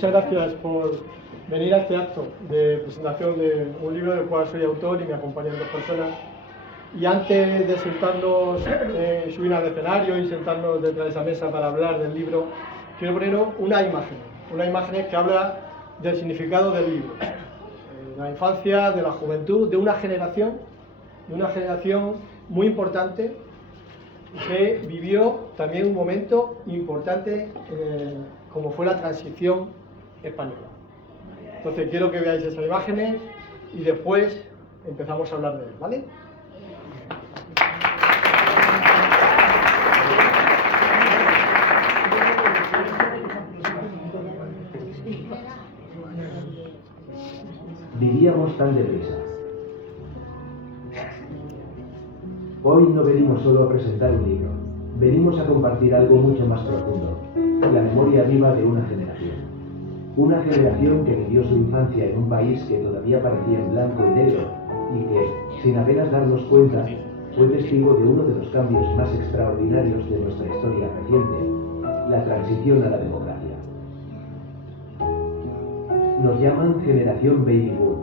muchas gracias por venir a este acto de presentación de un libro del cual soy autor y me acompañan dos personas. Y antes de sentarnos, subir al escenario y sentarnos detrás de esa mesa para hablar del libro, quiero poneros una imagen que habla del significado del libro, de la infancia, de la juventud, de una generación muy importante que vivió también un momento importante como fue la transición española. Entonces quiero que veáis esas imágenes y después empezamos a hablar de él, ¿vale? Vivíamos tan deprisa. Hoy no venimos solo a presentar un libro, venimos a compartir algo mucho más profundo, la memoria viva de una generación. Una generación que vivió su infancia en un país que todavía parecía en blanco y negro y que, sin apenas darnos cuenta, fue testigo de uno de los cambios más extraordinarios de nuestra historia reciente, la transición a la democracia. Nos llaman generación Baby Boom.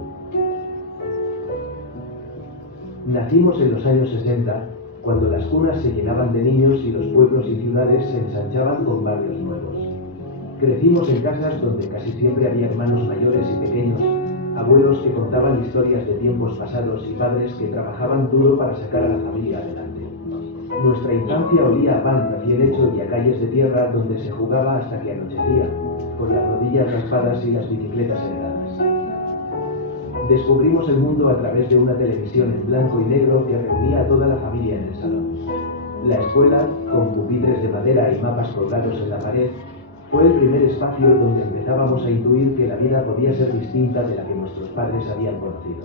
Nacimos en los años 60, cuando las cunas se llenaban de niños y los pueblos y ciudades se ensanchaban con barrios nuevos. Crecimos en casas donde casi siempre había hermanos mayores y pequeños, abuelos que contaban historias de tiempos pasados y padres que trabajaban duro para sacar a la familia adelante. Nuestra infancia olía a pan recién hecho y a calles de tierra donde se jugaba hasta que anochecía, con las rodillas raspadas y las bicicletas heredadas. Descubrimos el mundo a través de una televisión en blanco y negro que reunía a toda la familia en el salón. La escuela, con pupitres de madera y mapas colgados en la pared, fue el primer espacio donde empezábamos a intuir que la vida podía ser distinta de la que nuestros padres habían conocido.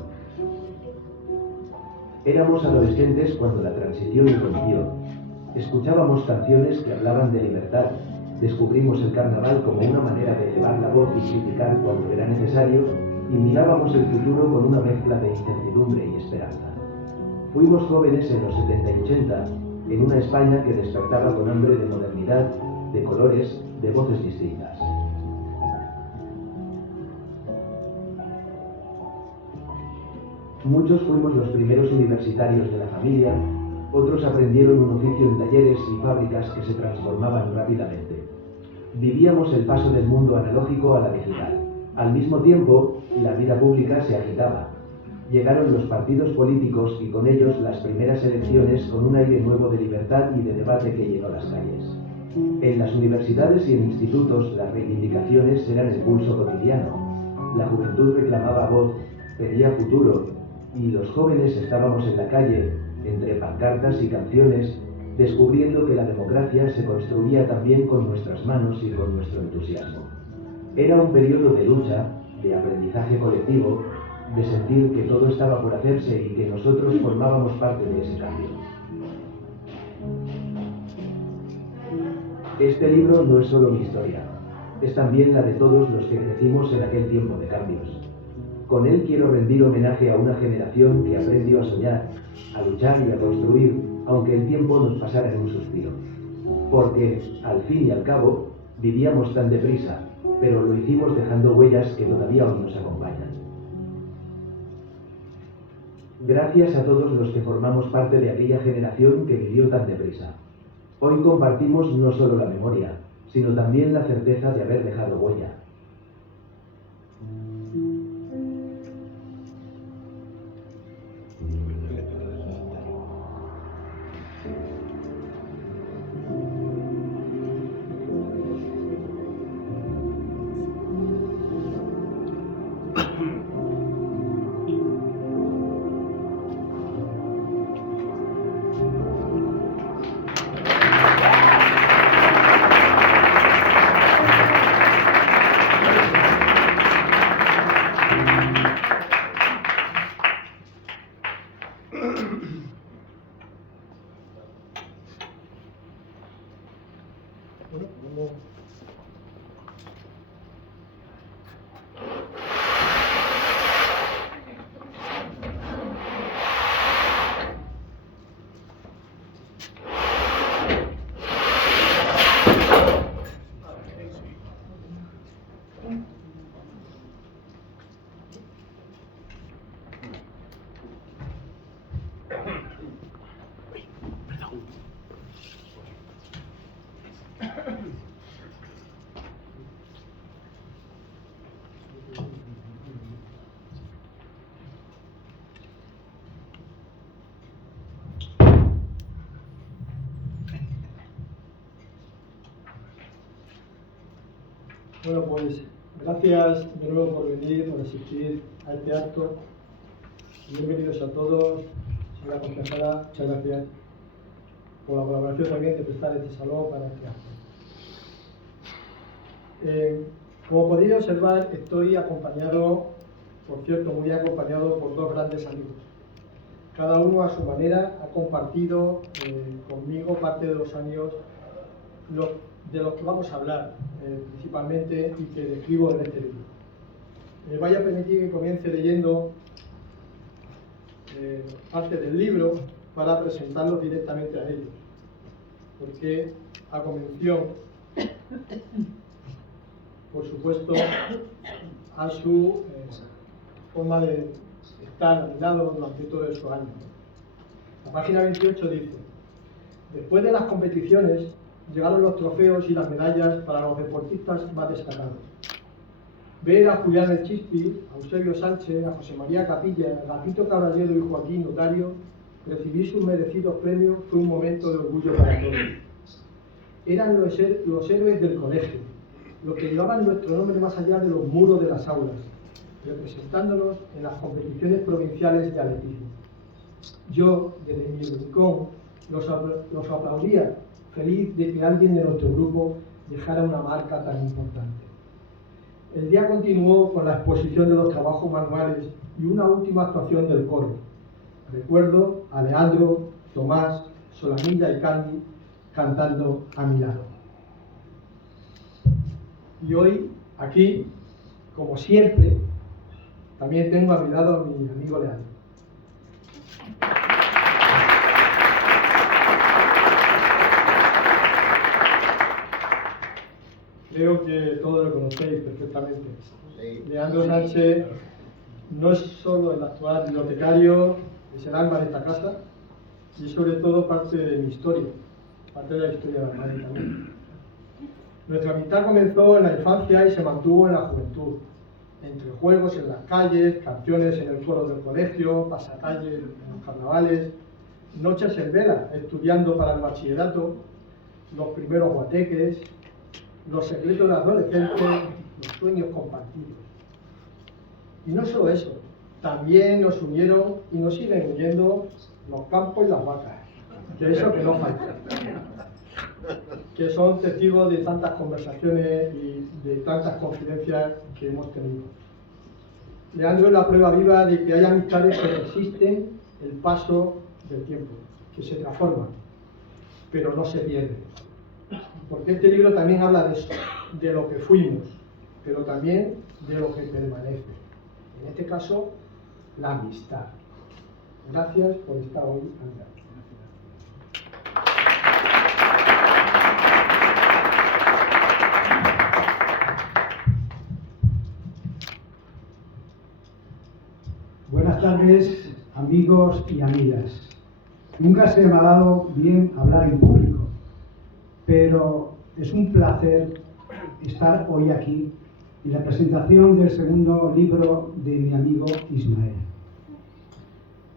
Éramos adolescentes cuando la transición irrumpió. Escuchábamos canciones que hablaban de libertad. Descubrimos el carnaval como una manera de elevar la voz y criticar cuando era necesario, y mirábamos el futuro con una mezcla de incertidumbre y esperanza. Fuimos jóvenes en los 70 y 80, en una España que despertaba con hambre de modernidad, de colores, de voces distintas. Muchos fuimos los primeros universitarios de la familia, otros aprendieron un oficio en talleres y fábricas que se transformaban rápidamente. Vivíamos el paso del mundo analógico a la digital. Al mismo tiempo, la vida pública se agitaba. Llegaron los partidos políticos y con ellos las primeras elecciones con un aire nuevo de libertad y de debate que llenó las calles. En las universidades y en institutos las reivindicaciones eran el pulso cotidiano. La juventud reclamaba voz, pedía futuro, y los jóvenes estábamos en la calle, entre pancartas y canciones, descubriendo que la democracia se construía también con nuestras manos y con nuestro entusiasmo. Era un periodo de lucha, de aprendizaje colectivo, de sentir que todo estaba por hacerse y que nosotros formábamos parte de ese cambio. Este libro no es solo mi historia, es también la de todos los que crecimos en aquel tiempo de cambios. Con él quiero rendir homenaje a una generación que aprendió a soñar, a luchar y a construir, aunque el tiempo nos pasara en un suspiro. Porque, al fin y al cabo, vivíamos tan deprisa, pero lo hicimos dejando huellas que todavía aún nos acompañan. Gracias a todos los que formamos parte de aquella generación que vivió tan deprisa. Hoy compartimos no solo la memoria, sino también la certeza de haber dejado huella. Bueno, pues gracias de nuevo por venir, por asistir a este acto. Bienvenidos a todos. Señora concejala, muchas gracias por la colaboración también de prestar este salón para este acto. Como podéis observar, estoy acompañado, por cierto, muy acompañado por dos grandes amigos. Cada uno a su manera ha compartido conmigo parte de los años de los que vamos a hablar principalmente y que describo en este libro. Me vaya a permitir que comience leyendo parte del libro para presentarlos directamente a ellos, porque a convención, por supuesto, a su forma de estar a mi lado durante todos esos años. La página 28 dice: después de las competiciones llegaron los trofeos y las medallas para los deportistas más destacados. Ver a Julián El Chispi, a Eusebio Sánchez, a José María Capilla, a Gatito Caballero y Joaquín Notario recibir sus merecidos premios fue un momento de orgullo para todos. Eran los héroes del colegio, los que llevaban nuestro nombre más allá de los muros de las aulas, representándonos en las competiciones provinciales de atletismo. Yo, desde mi rincón, los aplaudía, feliz de que alguien de nuestro grupo dejara una marca tan importante. El día continuó con la exposición de los trabajos manuales y una última actuación del coro. Recuerdo a Leandro, Tomás, Solanilla y Candy cantando a mi lado. Y hoy, aquí, como siempre, también tengo a mi lado a mi amigo Leandro. Creo que todos lo conocéis perfectamente. Leandro Sánchez no es solo el actual bibliotecario, es el alma de esta casa y sobre todo parte de mi historia, parte de la historia de la madre también. Nuestra amistad comenzó en la infancia y se mantuvo en la juventud, entre juegos en las calles, canciones en el coro del colegio, pasacalles en los carnavales, noches en vela estudiando para el bachillerato, los primeros guateques, los secretos de adolescentes, los sueños compartidos. Y no solo eso, también nos unieron y nos siguen uniendo los campos y las vacas, que eso que no falta, que son testigos de tantas conversaciones y de tantas confidencias que hemos tenido. Leandro es la prueba viva de que hay amistades que resisten el paso del tiempo, que se transforman, pero no se pierden. Porque este libro también habla de eso, de lo que fuimos, pero también de lo que permanece. En este caso, la amistad. Gracias por estar hoy acá. Buenas tardes, amigos y amigas. Nunca se me ha dado bien hablar en público, pero es un placer estar hoy aquí en la presentación del segundo libro de mi amigo Ismael.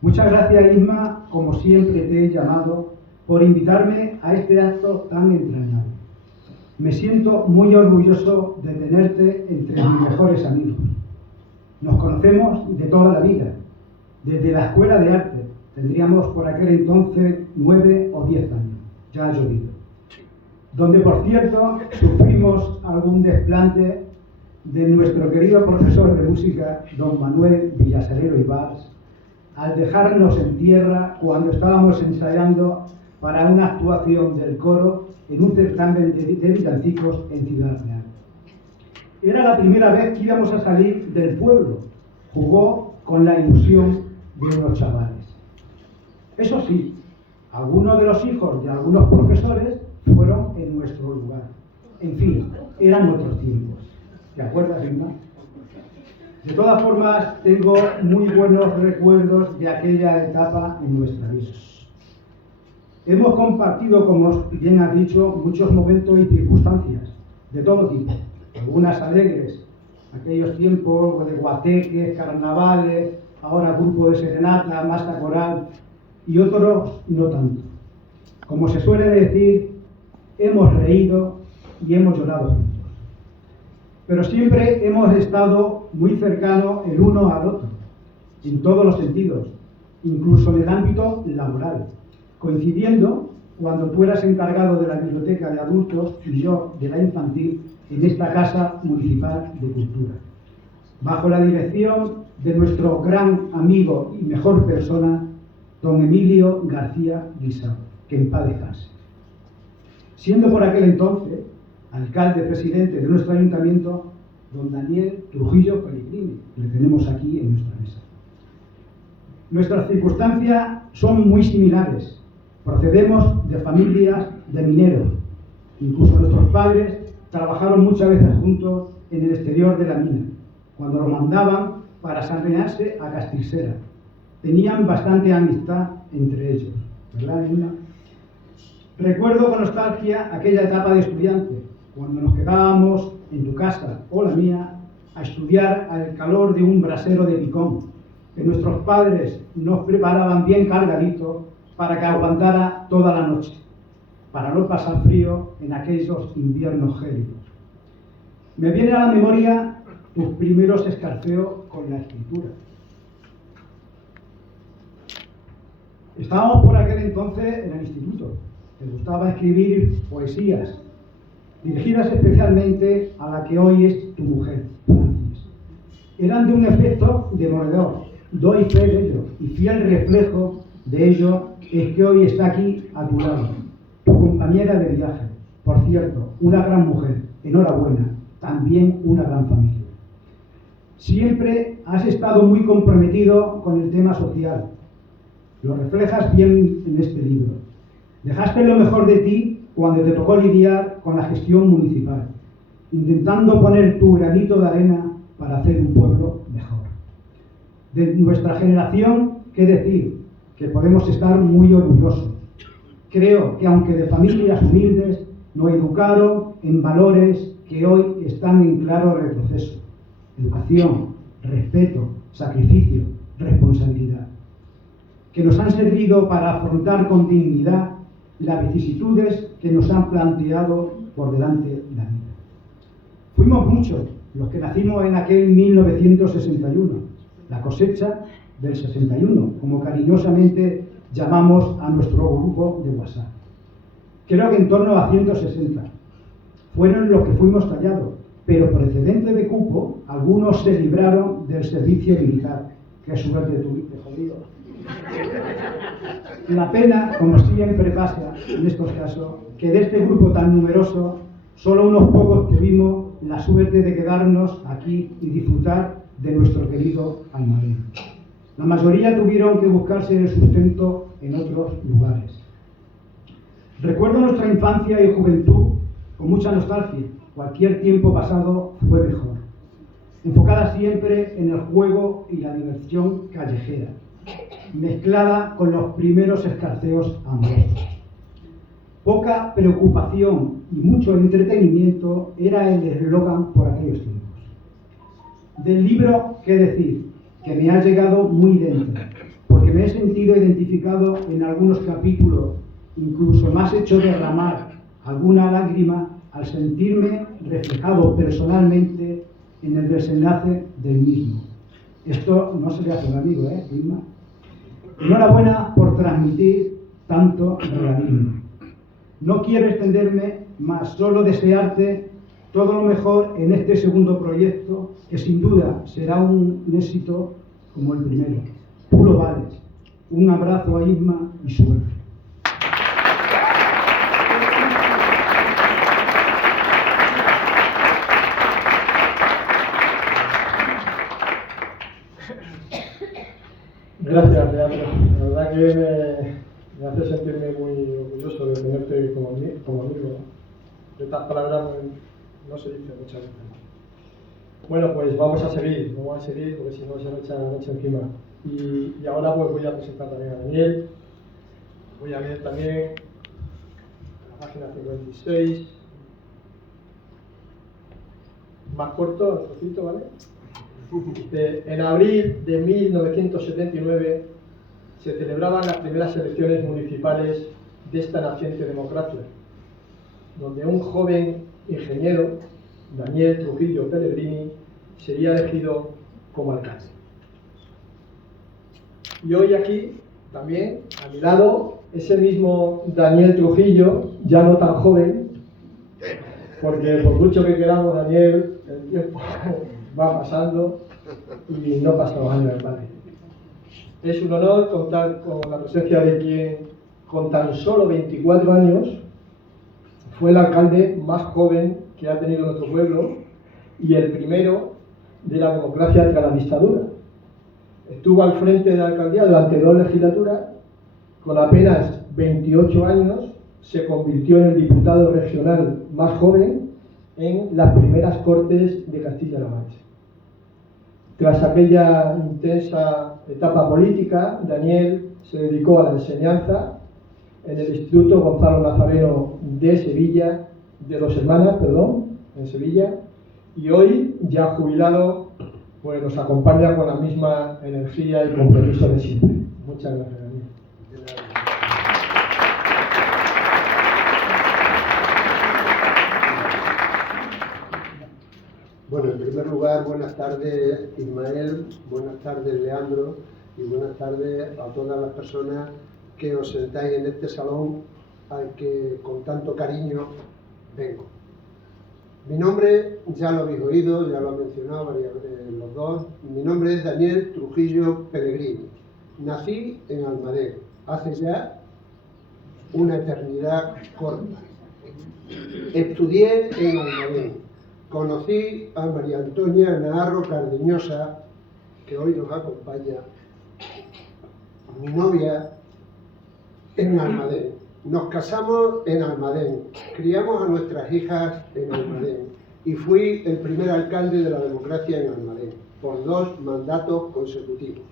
Muchas gracias, Isma, como siempre te he llamado, por invitarme a este acto tan entrañable. Me siento muy orgulloso de tenerte entre mis mejores amigos. Nos conocemos de toda la vida, desde la escuela de arte. Tendríamos por aquel entonces 9 o 10 años, ya ha llovido. Donde, por cierto, sufrimos algún desplante de nuestro querido profesor de música, don Manuel Villasalero Ibars, al dejarnos en tierra cuando estábamos ensayando para una actuación del coro en un certamen de villancicos en Ciudad Real. Era la primera vez que íbamos a salir del pueblo. Jugó con la ilusión de unos chavales. Eso sí, algunos de los hijos de algunos profesores fueron en nuestro lugar. En fin, eran otros tiempos. ¿Te acuerdas, Irma? De todas formas, tengo muy buenos recuerdos de aquella etapa en nuestra vida. Hemos compartido, como bien has dicho, muchos momentos y circunstancias de todo tipo. Algunas alegres, aquellos tiempos de guateques, carnavales, ahora grupo de serenata, masa coral, y otros no tanto. Como se suele decir, hemos reído y hemos llorado juntos. pero siempre hemos estado muy cercanos el uno al otro, en todos los sentidos, incluso en el ámbito laboral, coincidiendo cuando tú eras encargado de la biblioteca de adultos y yo de la infantil en esta Casa Municipal de Cultura, bajo la dirección de nuestro gran amigo y mejor persona, don Emilio García Guisao, que en paz descanse. Siendo por aquel entonces alcalde presidente de nuestro ayuntamiento, don Daniel Trujillo Pellegrini, que le tenemos aquí en nuestra mesa. Nuestras circunstancias son muy similares. Procedemos de familias de mineros. Incluso nuestros padres trabajaron muchas veces juntos en el exterior de la mina, cuando los mandaban para sanearse a Castilsera. Tenían bastante amistad entre ellos, ¿verdad, Elena? Recuerdo con nostalgia aquella etapa de estudiante, cuando nos quedábamos en tu casa o la mía a estudiar al calor de un brasero de picón, que nuestros padres nos preparaban bien cargadito para que aguantara toda la noche, para no pasar frío en aquellos inviernos gélidos. Me viene a la memoria tus primeros escarceos con la escritura. Estábamos por aquel entonces en el instituto. Te gustaba escribir poesías, dirigidas especialmente a la que hoy es tu mujer, Francis. Eran de un efecto demoledor. Doy fe de ello, y fiel reflejo de ello es que hoy está aquí a tu lado, tu compañera de viaje. Por cierto, una gran mujer, enhorabuena, también una gran familia. Siempre has estado muy comprometido con el tema social. Lo reflejas bien en este libro. Dejaste lo mejor de ti cuando te tocó lidiar con la gestión municipal, intentando poner tu granito de arena para hacer un pueblo mejor. De nuestra generación, ¿qué decir? Que podemos estar muy orgullosos. Creo que aunque de familias humildes, nos educaron en valores que hoy están en claro retroceso. Educación, respeto, sacrificio, responsabilidad. Que nos han servido para afrontar con dignidad las vicisitudes que nos han planteado por delante la vida. Fuimos muchos los que nacimos en aquel 1961, la cosecha del 61, como cariñosamente llamamos a nuestro grupo de WhatsApp. Creo que en torno a 160 fueron los que fuimos tallados, pero por excedente de cupo, algunos se libraron del servicio militar. Qué suerte tuviste, jodido. La pena, como siempre pasa en estos casos, que de este grupo tan numeroso, solo unos pocos tuvimos la suerte de quedarnos aquí y disfrutar de nuestro querido Almadén. La mayoría tuvieron que buscarse el sustento en otros lugares. Recuerdo nuestra infancia y juventud con mucha nostalgia. Cualquier tiempo pasado fue mejor. Enfocada siempre en el juego y la diversión callejera, mezclada con los primeros escarceos amorosos. Poca preocupación y mucho entretenimiento era el eslogan por aquellos tiempos. Del libro, ¿qué decir? Que me ha llegado muy dentro, porque me he sentido identificado en algunos capítulos, incluso me has hecho derramar alguna lágrima al sentirme reflejado personalmente en el desenlace del mismo. Esto no se le hace un amigo, Irma? Enhorabuena por transmitir tanto realismo. No quiero extenderme más, solo desearte todo lo mejor en este segundo proyecto, que sin duda será un éxito como el primero. Tú lo vales. Un abrazo a Isma y suerte. Gracias, Leandro. La verdad que me hace sentirme muy orgulloso de tenerte como amigo. Estas palabras no se dicen muchas veces. Bueno, pues vamos a seguir porque si no se nos echa la noche encima. Y ahora pues voy a presentar también a Daniel. Voy a ver también la página 56. Más corto, el trocito, ¿vale? En abril de 1979 se celebraban las primeras elecciones municipales de esta naciente democracia, donde un joven ingeniero Daniel Trujillo Pellegrini, sería elegido como alcalde. Y hoy aquí, también, a mi lado, ese mismo Daniel Trujillo, ya no tan joven, porque por mucho que queramos, Daniel, el tiempo va pasando y no pasan los años en vano. Es un honor contar con la presencia de quien, con tan solo 24 años, fue el alcalde más joven que ha tenido nuestro pueblo y el primero de la democracia tras la dictadura. Estuvo al frente de la alcaldía durante 2 legislaturas. Con apenas 28 años se convirtió en el diputado regional más joven en las primeras Cortes de Castilla-La Mancha. Tras aquella intensa etapa política, Daniel se dedicó a la enseñanza en el Instituto Gonzalo Nazareno de Sevilla, de Dos Hermanas, en Sevilla, y hoy, ya jubilado, pues nos acompaña con la misma energía y compromiso de siempre. Muchas gracias, Daniel. Bueno, en primer lugar, buenas tardes Ismael, buenas tardes Leandro y buenas tardes a todas las personas que os sentáis en este salón al que con tanto cariño vengo. Mi nombre, ya lo habéis oído, ya lo han mencionado varias veces los dos, mi nombre es Daniel Trujillo Pellegrini. Nací en Almadén, hace ya una eternidad corta. Estudié en Almadén. Conocí a María Antonia Naharro Cardeñosa, que hoy nos acompaña, mi novia, en Almadén. Nos casamos en Almadén, criamos a nuestras hijas en Almadén y fui el primer alcalde de la democracia en Almadén, por 2 mandatos consecutivos,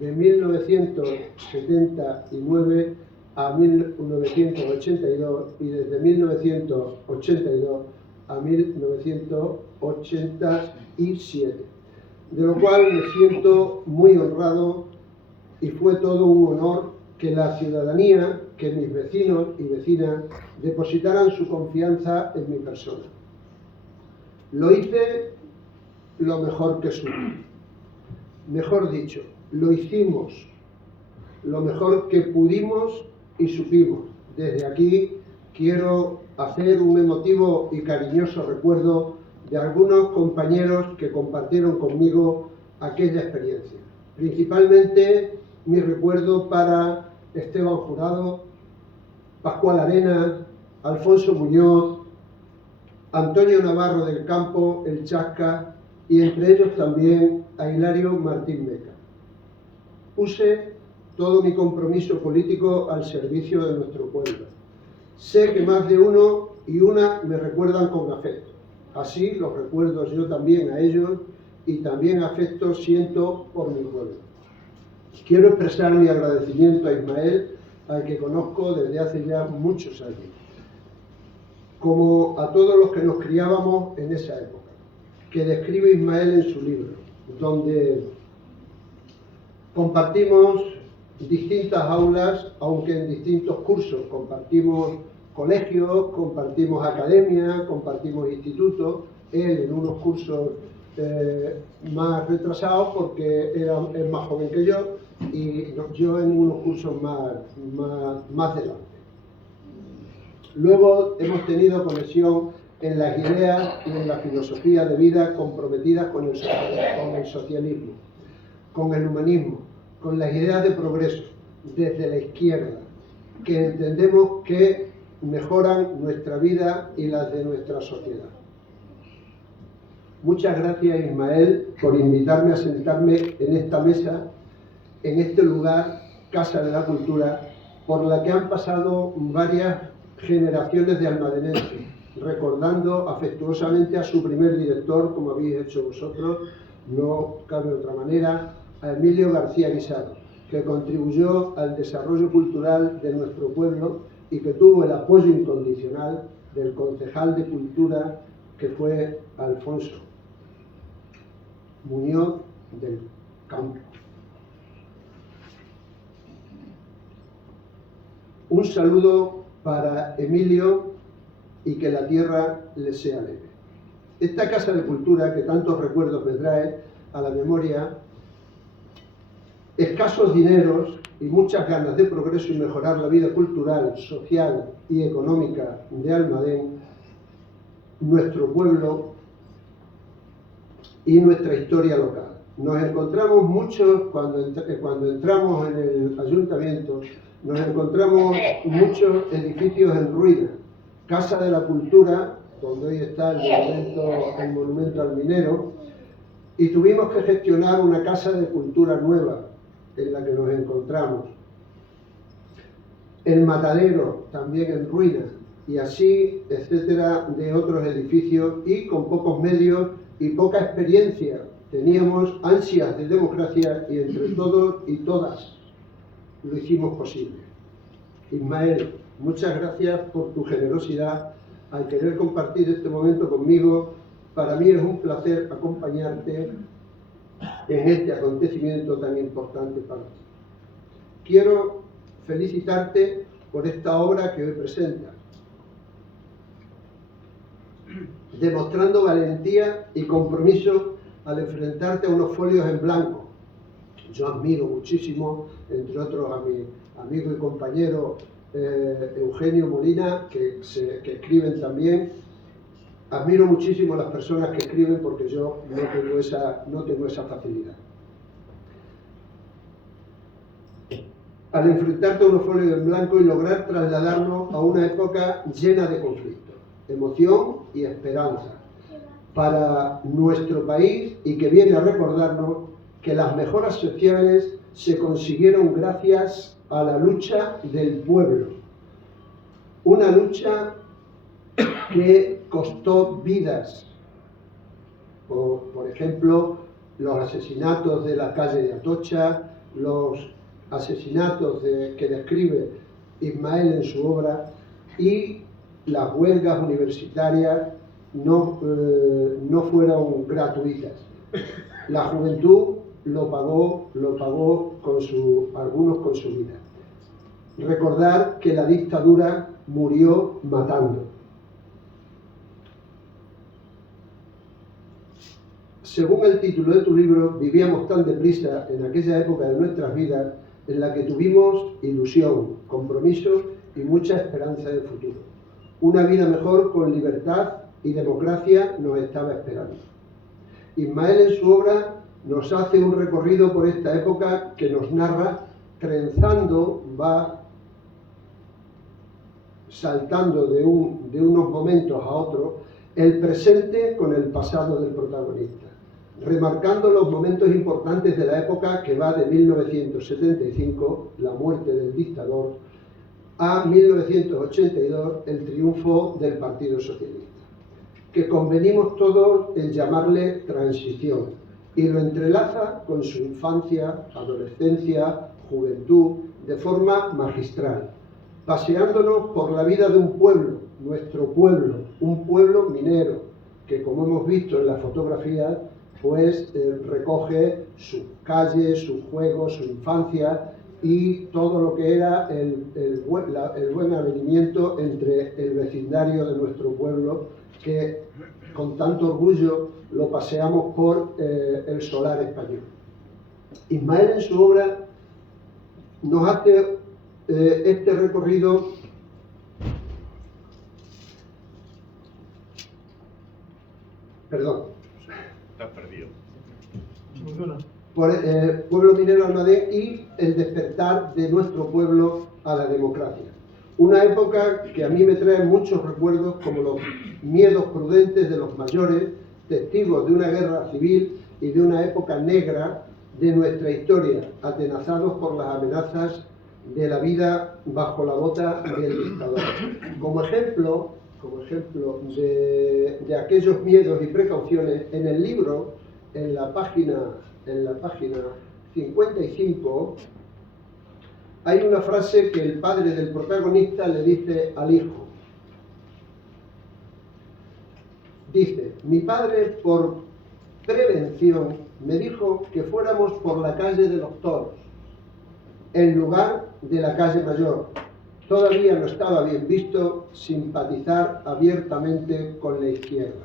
de 1979 a 1982 y desde 1982 a 1987, de lo cual me siento muy honrado y fue todo un honor que la ciudadanía, que mis vecinos y vecinas depositaran su confianza en mi persona. Lo hice lo mejor que supe. Mejor dicho, lo hicimos lo mejor que pudimos y supimos. Desde aquí quiero hacer un emotivo y cariñoso recuerdo de algunos compañeros que compartieron conmigo aquella experiencia. Principalmente mi recuerdo para Esteban Jurado, Pascual Arena, Alfonso Muñoz, Antonio Navarro del Campo, el Chasca, y entre ellos también a Hilario Martín Meca. Puse todo mi compromiso político al servicio de nuestro pueblo. Sé que más de uno y una me recuerdan con afecto. Así los recuerdo yo también a ellos y también afecto siento por mi pueblo. Quiero expresar mi agradecimiento a Ismael, al que conozco desde hace ya muchos años, como a todos los que nos criábamos en esa época, que describe Ismael en su libro, donde compartimos distintas aulas, aunque en distintos cursos. Compartimos colegios, compartimos academias, compartimos institutos, él en unos cursos más retrasados porque es más joven que yo, y yo en unos cursos más delante. Luego hemos tenido conexión en las ideas y en la filosofía de vida comprometidas con el socialismo, con el humanismo, con las ideas de progreso desde la izquierda, que entendemos que mejoran nuestra vida y las de nuestra sociedad. Muchas gracias, Ismael, por invitarme a sentarme en esta mesa, en este lugar, Casa de la Cultura, por la que han pasado varias generaciones de almadenenses, recordando afectuosamente a su primer director, como habéis hecho vosotros, no cabe otra manera, a Emilio García Guisado, que contribuyó al desarrollo cultural de nuestro pueblo y que tuvo el apoyo incondicional del concejal de Cultura, que fue Alfonso Muñoz del Campo. Un saludo para Emilio y que la tierra le sea leve. Esta Casa de Cultura, que tantos recuerdos me trae a la memoria, escasos dineros y muchas ganas de progreso y mejorar la vida cultural, social y económica de Almadén, nuestro pueblo y nuestra historia local. Nos encontramos muchos, cuando entramos en el ayuntamiento, nos encontramos muchos edificios en ruinas. Casa de la Cultura, donde hoy está el monumento al minero, y tuvimos que gestionar una casa de cultura nueva en la que nos encontramos. El Matadero, también en ruinas, y así, etcétera, de otros edificios, y con pocos medios y poca experiencia. Teníamos ansias de democracia y entre todos y todas lo hicimos posible. Ismael, muchas gracias por tu generosidad al querer compartir este momento conmigo. Para mí es un placer acompañarte en este acontecimiento tan importante para ti. Quiero felicitarte por esta obra que hoy presentas, demostrando valentía y compromiso al enfrentarte a unos folios en blanco. Yo admiro muchísimo, entre otros, a mi amigo y compañero Eugenio Molina, que escriben también. Admiro muchísimo a las personas que escriben porque yo no tengo esa facilidad. Al enfrentarte a unos folios en blanco y lograr trasladarnos a una época llena de conflictos, emoción y esperanza para nuestro país, y que viene a recordarnos que las mejoras sociales se consiguieron gracias a la lucha del pueblo. Una lucha que costó vidas. Por ejemplo, los asesinatos de la calle de Atocha, los asesinatos que describe Ismael en su obra, y las huelgas universitarias no fueron gratuitas. La juventud lo pagó algunos con su vida. Recordar que la dictadura murió matando. Según el título de tu libro, vivíamos tan deprisa en aquella época de nuestras vidas en la que tuvimos ilusión, compromiso y mucha esperanza de futuro. Una vida mejor con libertad y democracia nos estaba esperando. Ismael en su obra nos hace un recorrido por esta época que nos narra, trenzando, va saltando de unos momentos a otros, el presente con el pasado del protagonista, remarcando los momentos importantes de la época que va de 1975, la muerte del dictador, a 1982, el triunfo del Partido Socialista, que convenimos todos en llamarle transición, y lo entrelaza con su infancia, adolescencia, juventud, de forma magistral, paseándonos por la vida de un pueblo, nuestro pueblo, un pueblo minero, que, como hemos visto en la fotografía, pues recoge sus calles, sus juegos, su infancia y todo lo que era el buen avenimiento entre el vecindario de nuestro pueblo, que con tanto orgullo lo paseamos por el solar español. Ismael en su obra nos hace este recorrido Estás perdido. por el pueblo minero Almadén y el despertar de nuestro pueblo a la democracia. Una época que a mí me trae muchos recuerdos, como los miedos prudentes de los mayores, testigos de una guerra civil y de una época negra de nuestra historia, atenazados por las amenazas de la vida bajo la bota del dictador. Como ejemplo de aquellos miedos y precauciones, en el libro, en la página 55, hay una frase que el padre del protagonista le dice al hijo. Dice: mi padre, por prevención, me dijo que fuéramos por la calle de los Toros, en lugar de la calle Mayor. Todavía no estaba bien visto simpatizar abiertamente con la izquierda.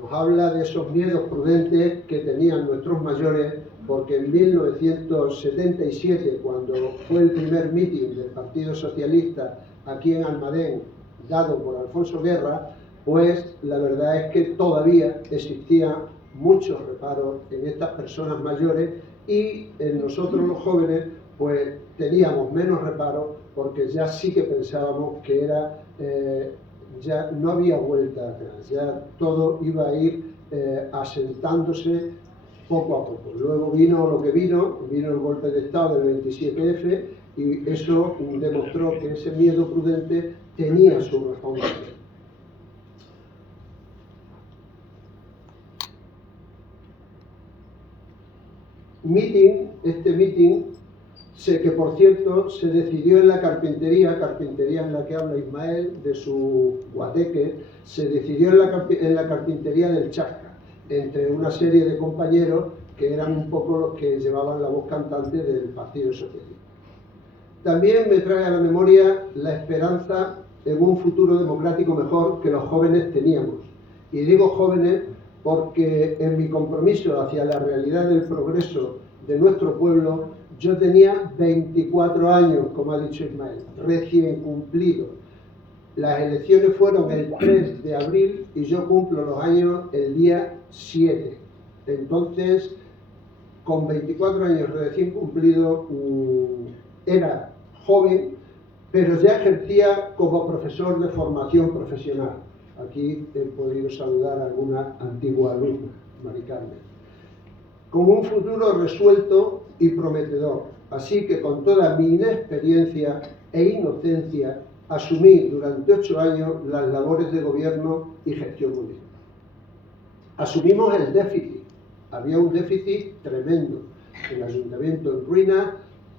Nos habla de esos miedos prudentes que tenían nuestros mayores, porque en 1977, cuando fue el primer mitin del Partido Socialista aquí en Almadén, dado por Alfonso Guerra, pues la verdad es que todavía existían muchos reparos en estas personas mayores y en nosotros los jóvenes pues teníamos menos reparos porque ya sí que pensábamos que era, ya no había vuelta atrás, ya todo iba a ir asentándose poco a poco. Luego vino lo que vino el golpe de Estado del 27F y eso demostró que ese miedo prudente tenía su razón de ser. Este meeting, sé que por cierto se decidió en la carpintería en la que habla Ismael, de su guateque, se decidió en la carpintería del Chasca, entre una serie de compañeros que eran un poco los que llevaban la voz cantante del Partido Socialista. También me trae a la memoria la esperanza en un futuro democrático mejor que los jóvenes teníamos. Y digo jóvenes porque en mi compromiso hacia la realidad del progreso de nuestro pueblo, yo tenía 24 años, como ha dicho Ismael, recién cumplido. Las elecciones fueron el 3 de abril y yo cumplo los años el día 7. Entonces, con 24 años recién cumplido, era joven, pero ya ejercía como profesor de formación profesional. Aquí he podido saludar a alguna antigua alumna, Mari Carmen. Con un futuro resuelto y prometedor. Así que con toda mi inexperiencia e inocencia, asumí durante 8 años las labores de gobierno y gestión municipal. Asumimos el déficit. Había un déficit tremendo. El ayuntamiento en ruina,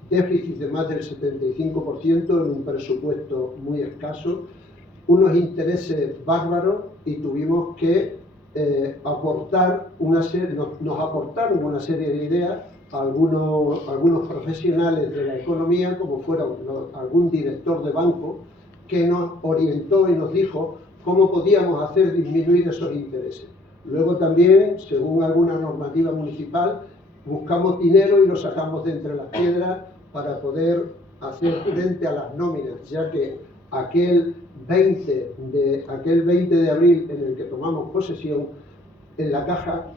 déficit de más del 75% en un presupuesto muy escaso, unos intereses bárbaros y tuvimos que nos aportaron una serie de ideas a algunos profesionales de la economía, como fueron algún director de banco, que nos orientó y nos dijo cómo podíamos hacer disminuir esos intereses. Luego también, según alguna normativa municipal, buscamos dinero y lo sacamos de entre las piedras para poder hacer frente a las nóminas, ya que aquel 20 de abril en el que tomamos posesión, en la caja,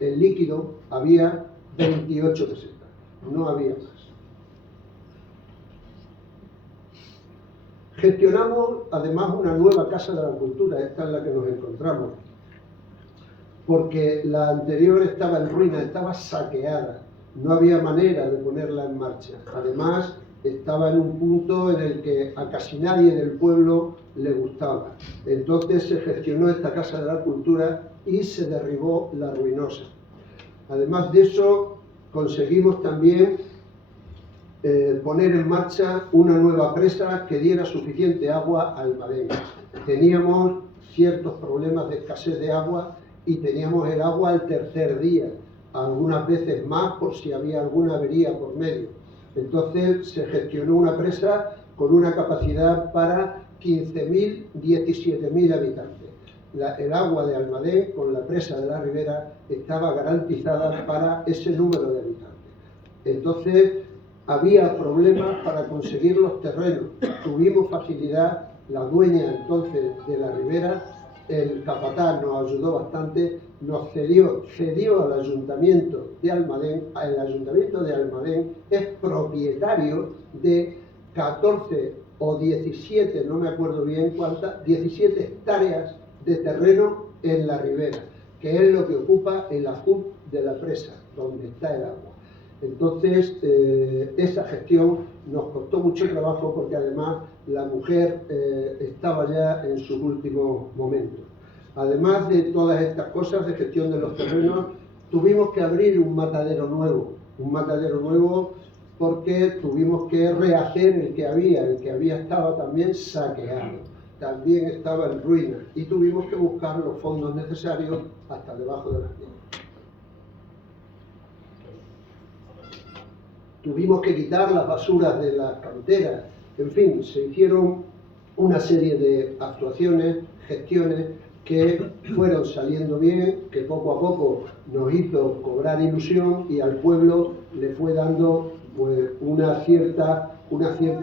el líquido, había 28 pesetas, no había más. Gestionamos además una nueva Casa de la Cultura, esta es la que nos encontramos, porque la anterior estaba en ruina, estaba saqueada, no había manera de ponerla en marcha. Además, estaba en un punto en el que a casi nadie del pueblo le gustaba. Entonces se gestionó esta Casa de la Cultura y se derribó la ruinosa. Además de eso, conseguimos también poner en marcha una nueva presa que diera suficiente agua a Almadén. Teníamos ciertos problemas de escasez de agua y teníamos el agua al tercer día, algunas veces más por si había alguna avería por medio. Entonces se gestionó una presa con una capacidad para 15.000, 17.000 habitantes. El agua de Almadén con la presa de la Ribera estaba garantizada para ese número de habitantes. Entonces había problemas para conseguir los terrenos. Tuvimos facilidad, la dueña entonces de la Ribera, el capataz nos ayudó bastante, nos cedió al Ayuntamiento de Almadén. El Ayuntamiento de Almadén es propietario de 14 o 17, no me acuerdo bien cuántas, 17 hectáreas de terreno en la Ribera, que es lo que ocupa el ajut de la presa, donde está el agua. Entonces, esa gestión nos costó mucho trabajo porque además la mujer estaba ya en sus últimos momentos. Además de todas estas cosas de gestión de los terrenos, tuvimos que abrir un matadero nuevo porque tuvimos que rehacer el que había estaba también saqueado, también estaba en ruina y tuvimos que buscar los fondos necesarios hasta debajo de las piedras. Tuvimos que quitar las basuras de las canteras, en fin, se hicieron una serie de actuaciones, gestiones que fueron saliendo bien, que poco a poco nos hizo cobrar ilusión y al pueblo le fue dando pues, una cierta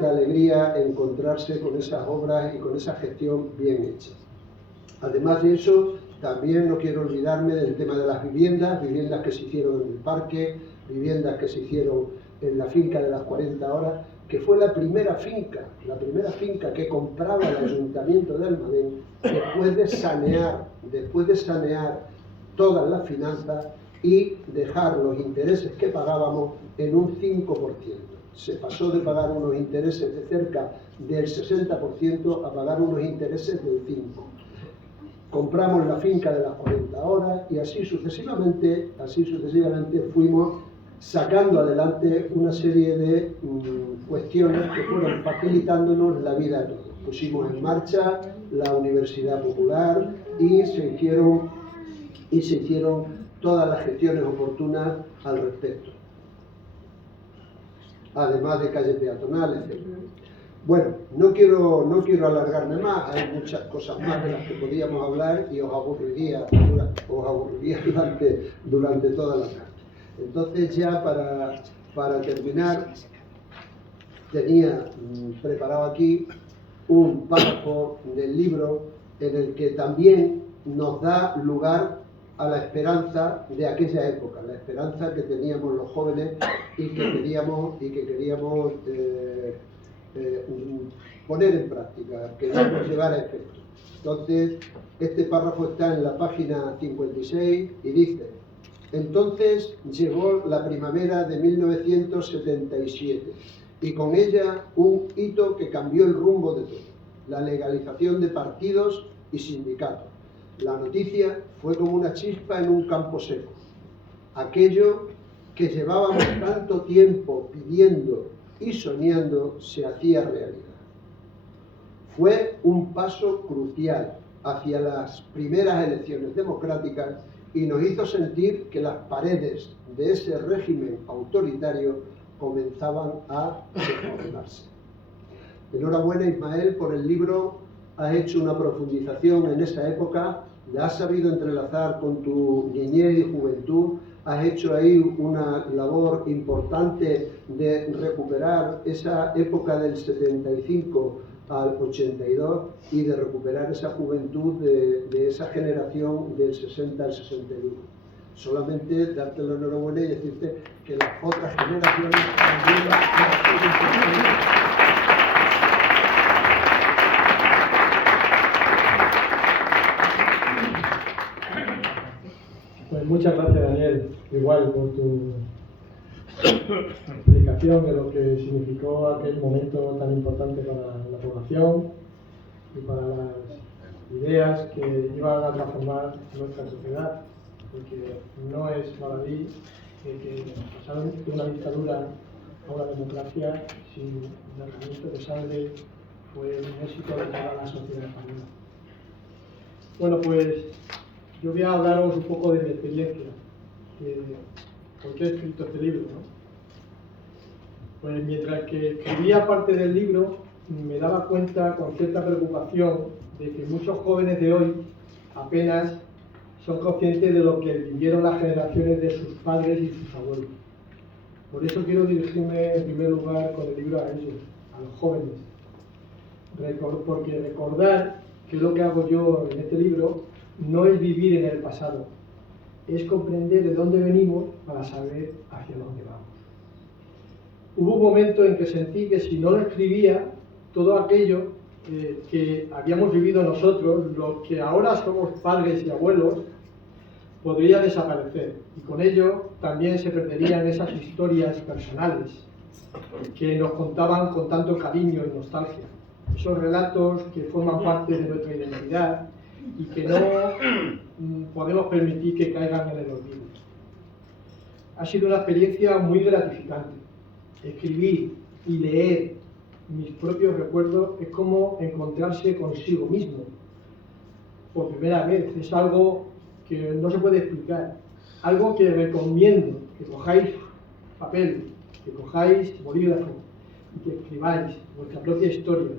alegría encontrarse con esas obras y con esa gestión bien hecha. Además de eso, también no quiero olvidarme del tema de las viviendas que se hicieron en el parque, viviendas que se hicieron en la finca de las 40 horas, que fue la primera finca que compraba el Ayuntamiento de Almadén después de sanear todas las finanzas y dejar los intereses que pagábamos en un 5%. Se pasó de pagar unos intereses de cerca del 60% a pagar unos intereses del 5%. Compramos la finca de las 40 horas y así sucesivamente fuimos sacando adelante una serie de cuestiones que fueron facilitándonos la vida a todos. Pusimos en marcha la Universidad Popular y se hicieron todas las gestiones oportunas al respecto, además de calle peatonal, etc. Bueno, no quiero alargarme más, hay muchas cosas más de las que podíamos hablar y os aburriría durante toda la tarde. Entonces ya para terminar, tenía preparado aquí un párrafo del libro en el que también nos da lugar a la esperanza de aquella época, la esperanza que teníamos los jóvenes y que queríamos poner en práctica, queríamos llevar a efecto. Entonces, este párrafo está en la página 56 y dice: entonces llegó la primavera de 1977 y con ella un hito que cambió el rumbo de todo, la legalización de partidos y sindicatos. La noticia fue como una chispa en un campo seco. Aquello que llevábamos tanto tiempo pidiendo y soñando se hacía realidad. Fue un paso crucial hacia las primeras elecciones democráticas y nos hizo sentir que las paredes de ese régimen autoritario comenzaban a deformarse. Enhorabuena, Ismael, por el libro. Has hecho una profundización en esa época, la has sabido entrelazar con tu niñez y juventud, has hecho ahí una labor importante de recuperar esa época del 75 al 82 y de recuperar esa juventud de esa generación del 60 al 61. Solamente darte la enhorabuena y decirte que las otras generaciones también Pues muchas gracias, Daniel, igual por tu explicación de lo que significó aquel momento tan importante para la población y para las ideas que iban a transformar nuestra sociedad, porque no es baladí que pasar de una dictadura a una democracia sin derramamiento de sangre fue un éxito de toda la sociedad española. Bueno, pues yo voy a hablaros un poco de mi experiencia, por qué he escrito este libro, ¿no? Pues mientras que escribía parte del libro, me daba cuenta con cierta preocupación de que muchos jóvenes de hoy apenas son conscientes de lo que vivieron las generaciones de sus padres y sus abuelos. Por eso quiero dirigirme en primer lugar con el libro a ellos, a los jóvenes, porque recordar que lo que hago yo en este libro no es vivir en el pasado, es comprender de dónde venimos para saber hacia dónde vamos. Hubo un momento en que sentí que si no lo escribía, todo aquello que habíamos vivido nosotros, los que ahora somos padres y abuelos, podría desaparecer. Y con ello también se perderían esas historias personales que nos contaban con tanto cariño y nostalgia. Esos relatos que forman parte de nuestra identidad y que no podemos permitir que caigan en el olvido. Ha sido una experiencia muy gratificante. Escribir y leer mis propios recuerdos es como encontrarse consigo mismo por primera vez. Es algo que no se puede explicar, algo que recomiendo que cojáis papel, que cojáis bolígrafo y que escribáis vuestra propia historia.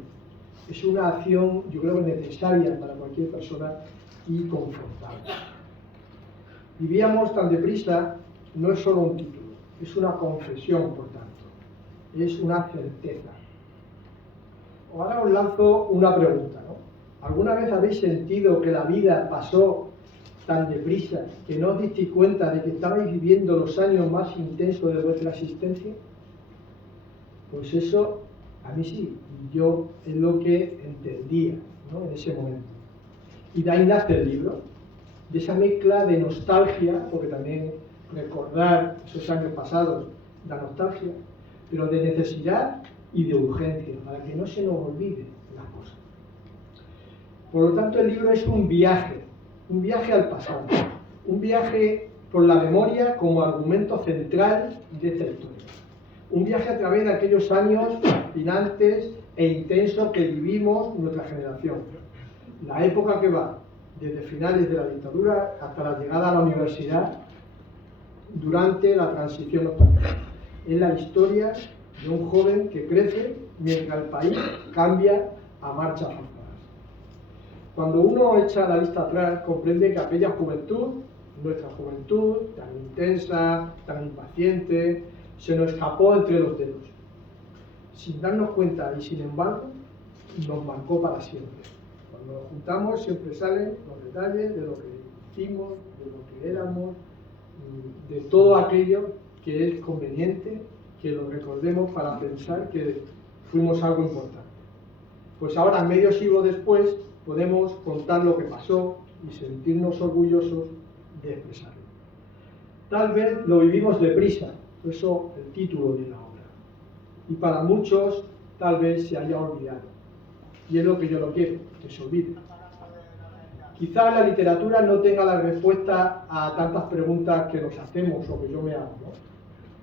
Es una acción, yo creo, necesaria para cualquier persona y confortable. Vivíamos tan deprisa no es solo un título, es una confesión, por tanto, es una certeza. Ahora os lanzo una pregunta, ¿no? ¿Alguna vez habéis sentido que la vida pasó tan deprisa que no os disteis cuenta de que estabais viviendo los años más intensos de vuestra existencia? Pues eso, a mí sí, yo es lo que entendía, ¿no?, en ese momento. Y de ahí nace el libro, de esa mezcla de nostalgia, porque también recordar esos años pasados da nostalgia, pero de necesidad y de urgencia, para que no se nos olvide las cosas. Por lo tanto, el libro es un viaje al pasado, un viaje por la memoria como argumento central de esta historia, un viaje a través de aquellos años fascinantes e intensos que vivimos nuestra generación, la época que va desde finales de la dictadura hasta la llegada a la universidad durante la transición española. Es la historia de un joven que crece mientras el país cambia a marchas forzadas. Cuando uno echa la vista atrás, comprende que aquella juventud, nuestra juventud, tan intensa, tan impaciente, se nos escapó entre los dedos, sin darnos cuenta, y sin embargo, nos marcó para siempre. Cuando nos juntamos siempre salen los detalles de lo que hicimos, de lo que éramos, de todo aquello que es conveniente que lo recordemos para pensar que fuimos algo importante. Pues ahora, medio siglo después, podemos contar lo que pasó y sentirnos orgullosos de expresarlo. Tal vez lo vivimos deprisa, por eso el título de la obra. Y para muchos tal vez se haya olvidado. Y es lo que yo no quiero, que se olvide. Quizá la literatura no tenga la respuesta a tantas preguntas que nos hacemos o que yo me hago, ¿no?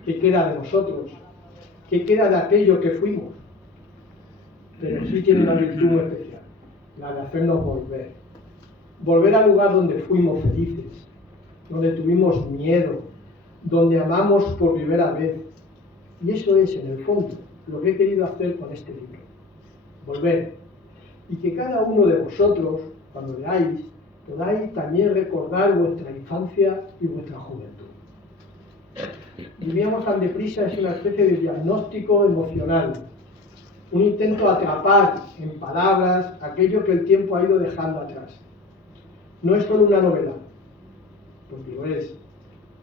¿Qué queda de nosotros? ¿Qué queda de aquello que fuimos? Pero sí tiene una virtud muy especial, la de hacernos volver. Volver al lugar donde fuimos felices, donde tuvimos miedo, donde amamos por primera vez. Y eso es, en el fondo, lo que he querido hacer con este libro. Volver. Y que cada uno de vosotros, cuando leáis, podáis también recordar vuestra infancia y vuestra juventud. Vivíamos tan deprisa es una especie de diagnóstico emocional, un intento de atrapar en palabras aquello que el tiempo ha ido dejando atrás. No es solo una novela, porque lo es,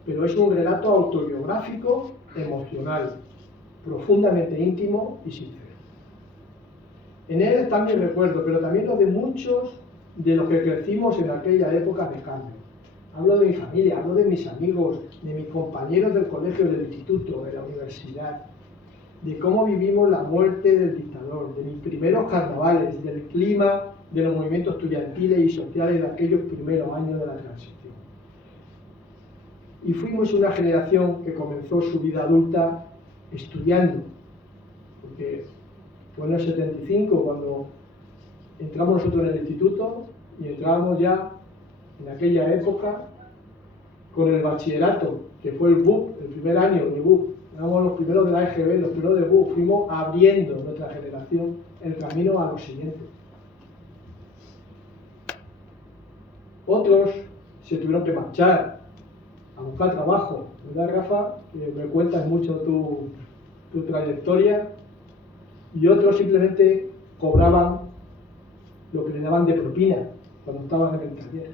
pero es un relato autobiográfico, emocional, profundamente íntimo y sincero. En él están mis recuerdos, pero también los de muchos de los que crecimos en aquella época de cambio. Hablo de mi familia, hablo de mis amigos, de mis compañeros del colegio, del instituto, de la universidad, de cómo vivimos la muerte del dictador, de mis primeros carnavales, del clima de los movimientos estudiantiles y sociales de aquellos primeros años de la transición. Y fuimos una generación que comenzó su vida adulta estudiando, porque fue en el 75 cuando entramos nosotros en el instituto y entrábamos ya en aquella época con el bachillerato, que fue el BUP, el primer año de BUP. Éramos los primeros de la EGB, los primeros de BUP. Fuimos abriendo nuestra generación el camino a los siguientes. Otros se tuvieron que marchar a buscar trabajo, ¿verdad, Rafa? Que me cuentas mucho tu trayectoria. Y otros simplemente cobraban lo que le daban de propina cuando estaban en el taller.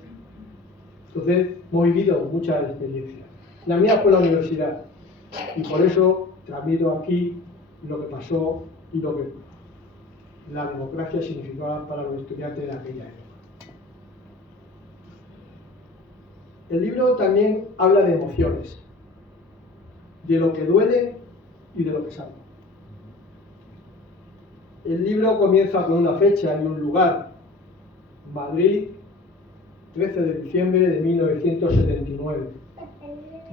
Entonces, hemos vivido muchas experiencias. La mía fue la universidad, y por eso transmito aquí lo que pasó y lo que la democracia significaba para los estudiantes de aquella época. El libro también habla de emociones, de lo que duele y de lo que salva. El libro comienza con una fecha y un lugar, Madrid, 13 de diciembre de 1979,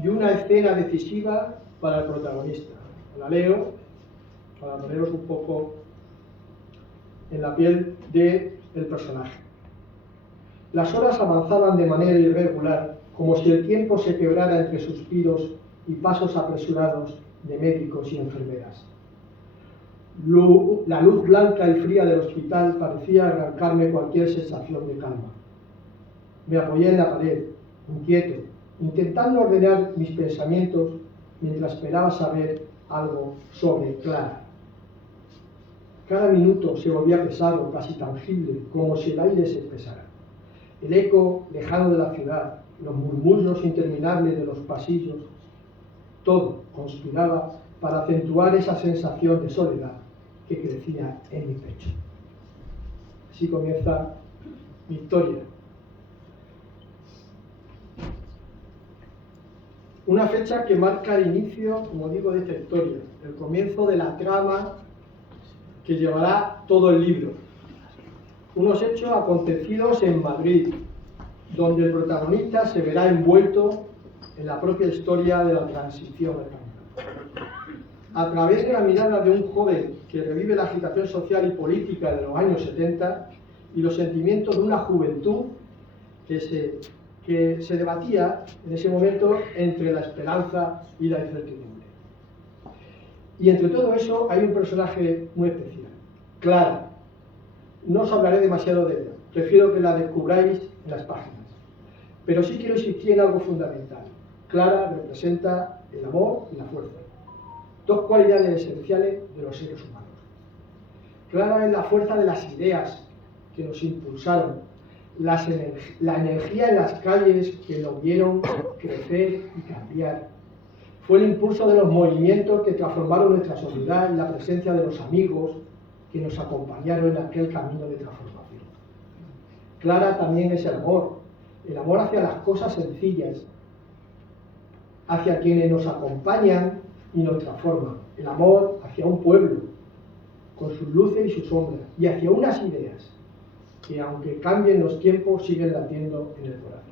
y una escena decisiva para el protagonista. La leo para poneros un poco en la piel del personaje. Las horas avanzaban de manera irregular, como si el tiempo se quebrara entre suspiros y pasos apresurados de médicos y enfermeras. La luz blanca y fría del hospital parecía arrancarme cualquier sensación de calma. Me apoyé en la pared, inquieto, intentando ordenar mis pensamientos mientras esperaba saber algo sobre Clara. Cada minuto se volvía pesado, casi tangible, como si el aire se espesara. El eco lejano de la ciudad, los murmullos interminables de los pasillos, todo conspiraba para acentuar esa sensación de soledad que crecía en mi pecho. Así comienza mi historia. Una fecha que marca el inicio, como digo, de esta historia, el comienzo de la trama que llevará todo el libro. Unos hechos acontecidos en Madrid, donde el protagonista se verá envuelto en la propia historia de la transición española. A través de la mirada de un joven que revive la agitación social y política de los años 70 y los sentimientos de una juventud que se debatía en ese momento entre la esperanza y la incertidumbre. Y entre todo eso hay un personaje muy especial, Clara. No os hablaré demasiado de ella, prefiero que la descubráis en las páginas. Pero sí quiero insistir en algo fundamental. Clara representa el amor y la fuerza, dos cualidades esenciales de los seres humanos. Clara es la fuerza de las ideas que nos impulsaron, la energía en las calles que lo vieron crecer y cambiar. Fue el impulso de los movimientos que transformaron nuestra sociedad y la presencia de los amigos que nos acompañaron en aquel camino de transformación. Clara también es el amor hacia las cosas sencillas, hacia quienes nos acompañan y nos transforman, el amor hacia un pueblo, con sus luces y sus sombras, y hacia unas ideas que, aunque cambien los tiempos, siguen latiendo en el corazón.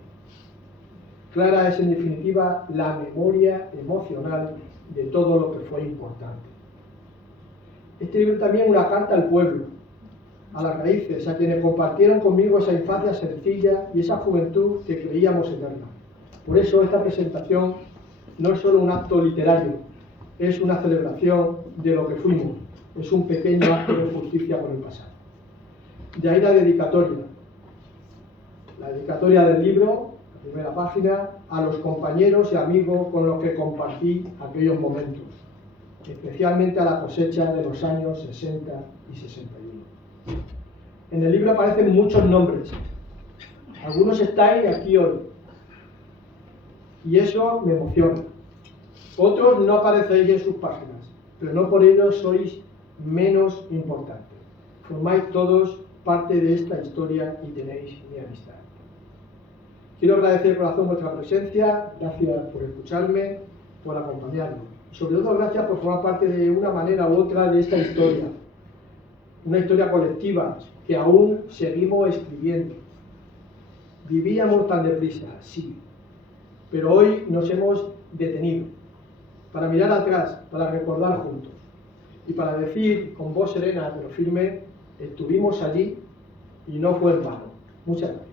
Clara es, en definitiva, la memoria emocional de todo lo que fue importante. Este libro también es una carta al pueblo, a las raíces, a quienes compartieron conmigo esa infancia sencilla y esa juventud que creíamos eterna. Por eso esta presentación no es solo un acto literario, es una celebración de lo que fuimos, es un pequeño acto de justicia por el pasado. De ahí la dedicatoria del libro, la primera página, a los compañeros y amigos con los que compartí aquellos momentos, especialmente a la cosecha de los años 60 y 61. En el libro aparecen muchos nombres, algunos estáis aquí hoy, y eso me emociona. Otros no aparecéis en sus páginas, pero no por ello sois menos importantes. Formáis todos parte de esta historia y tenéis mi amistad. Quiero agradecer de corazón vuestra presencia, gracias por escucharme, por acompañarme. Sobre todo, gracias por formar parte de una manera u otra de esta historia. Una historia colectiva que aún seguimos escribiendo. Vivíamos tan deprisa, sí, pero hoy nos hemos detenido para mirar atrás, para recordar juntos y para decir con voz serena pero firme, estuvimos allí y no fue en vano. Muchas gracias.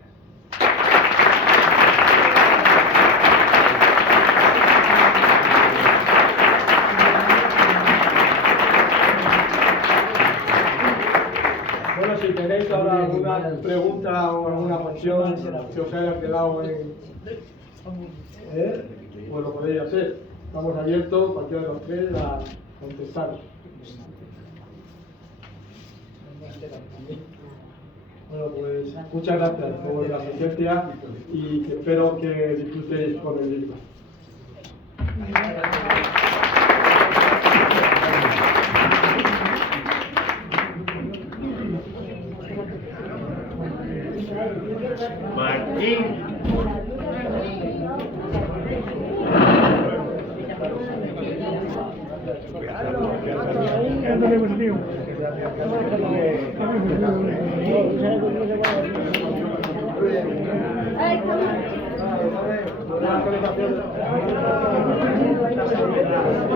Bueno, si tenéis ahora alguna pregunta o alguna cuestión que os haya quedado pues lo podéis hacer. Estamos abiertos, cualquiera de los tres, a contestar. Bueno, pues muchas gracias por la presencia y que espero que disfrutéis con el libro. Martín. Ay,